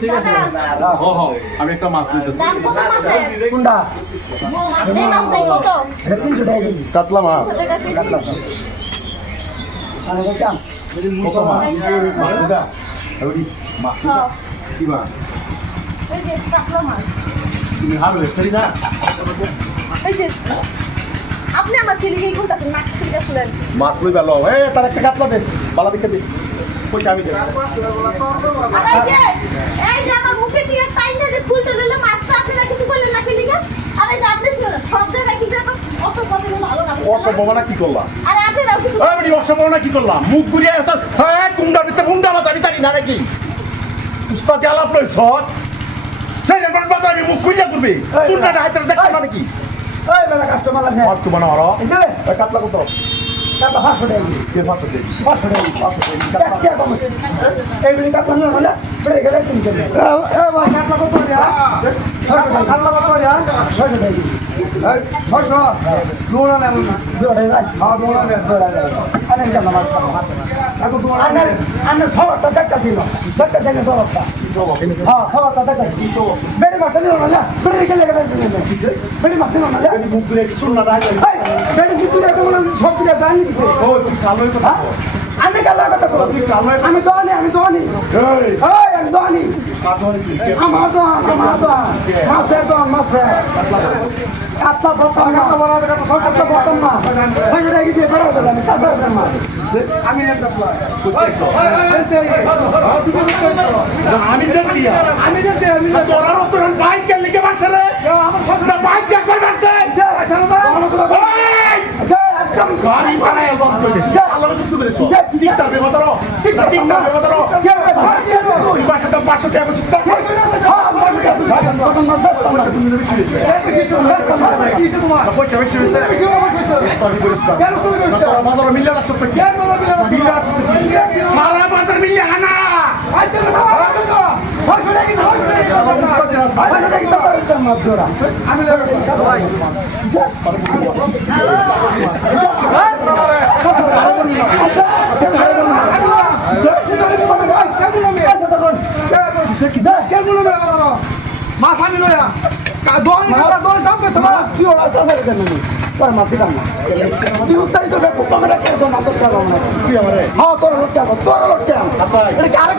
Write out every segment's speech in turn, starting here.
ঠিক আছে। ও হো আমি একটা মাছ নিতেছি। কোনটা? তিনশো টাকা কেজি। কাতলা মাছ। কি। তুমি না? আপনি আমার খুলেন মাছ লই গেল এ তার একটা কাতলা দে বালা দিকে দে। কই আমি দে এই যে আমার মুখে দিয়ে টাইনা যে খুলতে দিলে মাছটা আপনি না কিছু বললেন না ছেলেকে আর যে আপনি সব জায়গায় কি দেখো অত কথা বলে ভালো লাগে না। অসম্ভাবনা কি করলাম? আর আপনারাও কিছু এই বেটি অসম্ভাবনা কি করলাম? মুখ ঘুরিয়ে হ্যাঁ কুন্ডা ভিতরে কুন্ডা মাছ আমি জানি না নাকি? উস্তাদ আলাপ সস সেই রেকর্ড বাজার আমি মুখ খুলিয়া করবি চুলটা হাতে দেখছ না নাকি? এই বেলা কাস্টমার লাগে আর তো বানা আরও। এই যে। কাতলা কত কাটা পাঁচশো টাকা কেজি কে ভাত দে পাঁচশো টাকা কেজি পাঁচশো টাকা এক কাতলা টাকা এইগুলি কাটলাম না হলে বেড়ে গেলে কেজি কাটলা কত দিয়া ছয়শো টাকা ছয়শো টাকা কেজি ছয়শো? নেব হ্যাঁ মাছ। এখন তোমার আন্নার ছবারটা দেখা ছিল দেখা ছিল ছবারটা হ্যাঁ ছবারটা দেখা বেড়ে মাছটা নিল না বেড়ে গেলে বেড়ে মাছ নিল না মুখ রাখলে বেড়ে কিন্তু একটা মনে সব দিকে দাঁড়িয়ে দিছে হ্যাঁ? আমি কালা কথা বলো আমি দোয়ানি আমি দোয়ানি এই এই আমি দোয়ানি আমার দোয়ান আমার দোয়ান মাছের দোয়ান মাছের কাতলা প্রথম না কাতলা প্রথম না সঙ্গে দেখি যে দেবে আমি মাছ আমি আমি জানি আমি দেখতে আমি তোরা রতন বাইক কে লিখে মারছে রে আমার সব না বাইক কে কই মারতে এই গাড়ি বানায় বন্ধ করে দিছে আলো যুক্ত করেছ টিকটার বেবদর টিকটার বেবদর তুই বাসা তো 500 টাকা বসে টাকা তুমি যদি ছিড়েছে পয়সা বেশি হয়েছে আমি বলিস না তোরা মিলে মিলে লাগছ তো কি সারা বাজার মিলে হানা আমি মাথা নিল দোল দোল দাম কে সমা কি ওলা সাসার কেন তোর মাথি দাম তুই উত্তাই তো কুপ্পা মেরা কে দো না তো কাম না কি আমারে হ্যাঁ তোর লোকটা তোর লোকটা আচ্ছা। এটা আরেক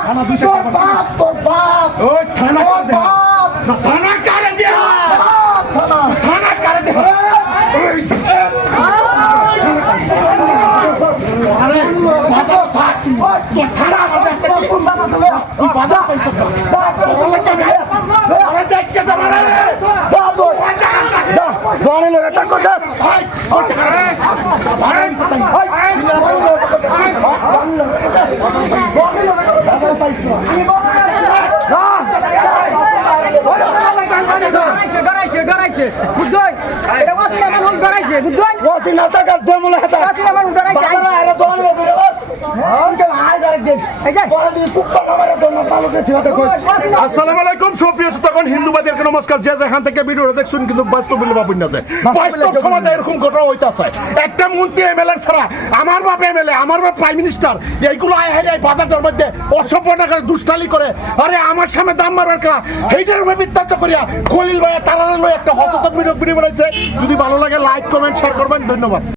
ধরছো হ্যাঁ বাপ তোর বাপ ওই থানা কারে না থানা কারে দে থানা থানা কারে দে আরে বাজার থাক তোর থানা আমার কাছে কোন বাবা চলে তুই বাজার কইছ তোর লাগে আরে দেখতে তো দা তোর দা দোনে লগে টাকো দাস হাই ওই ডরাইছে বুঝছই ওসি না টাকা জমলে হাতা ওয়াসিলা মানুষ ডরাইছে আরে দোনে লগে বাস আনকে আসসালামু আলাইকুম সুপ্রিয় শ্রোতাগণ হিন্দুবাদীদেরকে নমস্কার। যে যেখান থেকে ভিডিওটা দেখছেন কিন্তু বাস্তব বলে বাবুন না যায় বাস্তব সমাজে এরকম ঘটনা হইতাছে। একটা মন্ত্রী এমএলএ ছাড়া আমার বাপ এমএলএ আমার বাপ প্রাইম মিনিস্টার এইগুলো আয় হাই বাজারটার মধ্যে অসভ্য দুষ্টালি করে আরে আমার সামনে দাম মারার করা এইটার উপরে বৃত্তান্ত করিয়া খলিল ভাইয়া তারা একটা হসত ভিডিও ভিডিও বানাইছে যদি ভালো লাগে লাইক কমেন্ট শেয়ার করবেন। ধন্যবাদ।